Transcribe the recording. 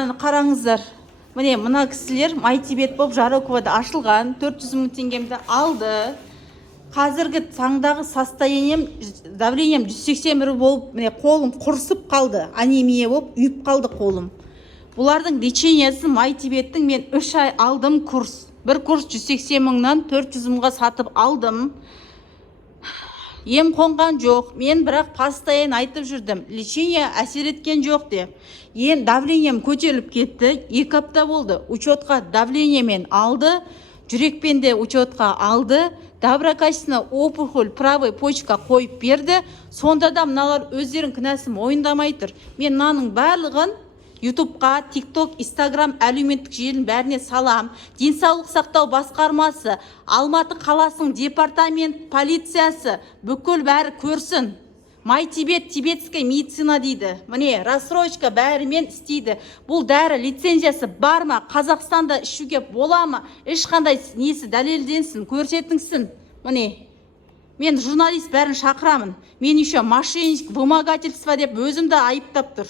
Қараңыздар. Міне, мына кісілер Майтибет болып Жароковада ашылған. 400 мың теңгемді алды. Қазіргі таңдағы состоянием, давлением 181 болып, міне, қолым құрсып қалды. Анемия болып, үйіп қалды қолым. Бұлардың лечениесі Майтибеттің мен 3 ай алдым курс. Бір курс 180 мыңнан 400 мыңға сатып алдым. Ем қонған жоқ. Мен бірақ постоянно айтып жүрдім. Лечение әсер еткен жоқ деп. Ен давлением көтеріліп кетті. 2 апта болды. Учетқа давлениемен алды. Жүрекпен де учетқа алды. Доброкачественная опухоль правый почка қойып берді. Сонда да мыналар өздерін кінәсін мойындамай тұр. Мен мынаның барлығын ютубқа, тикток, инстаграм, әлеуметтік желінің бәріне салам. Денсаулық сақтау басқармасы, Алматы қаласының департамент полициясы бүкіл бәрі көрсін. Майтибет, тибетская медицина дейді. Міне, рассрочка бәрімен істейді. Бұл дәрі лицензиясы бар ма? Қазақстанда ішуге бола ма? Ешқандай несі дәлелденсін, көрсетіңсін. Міне, мен журналист бәрін шақырамын. Мен еще мошенник, вымогательство деп өзімді айыптап тұр.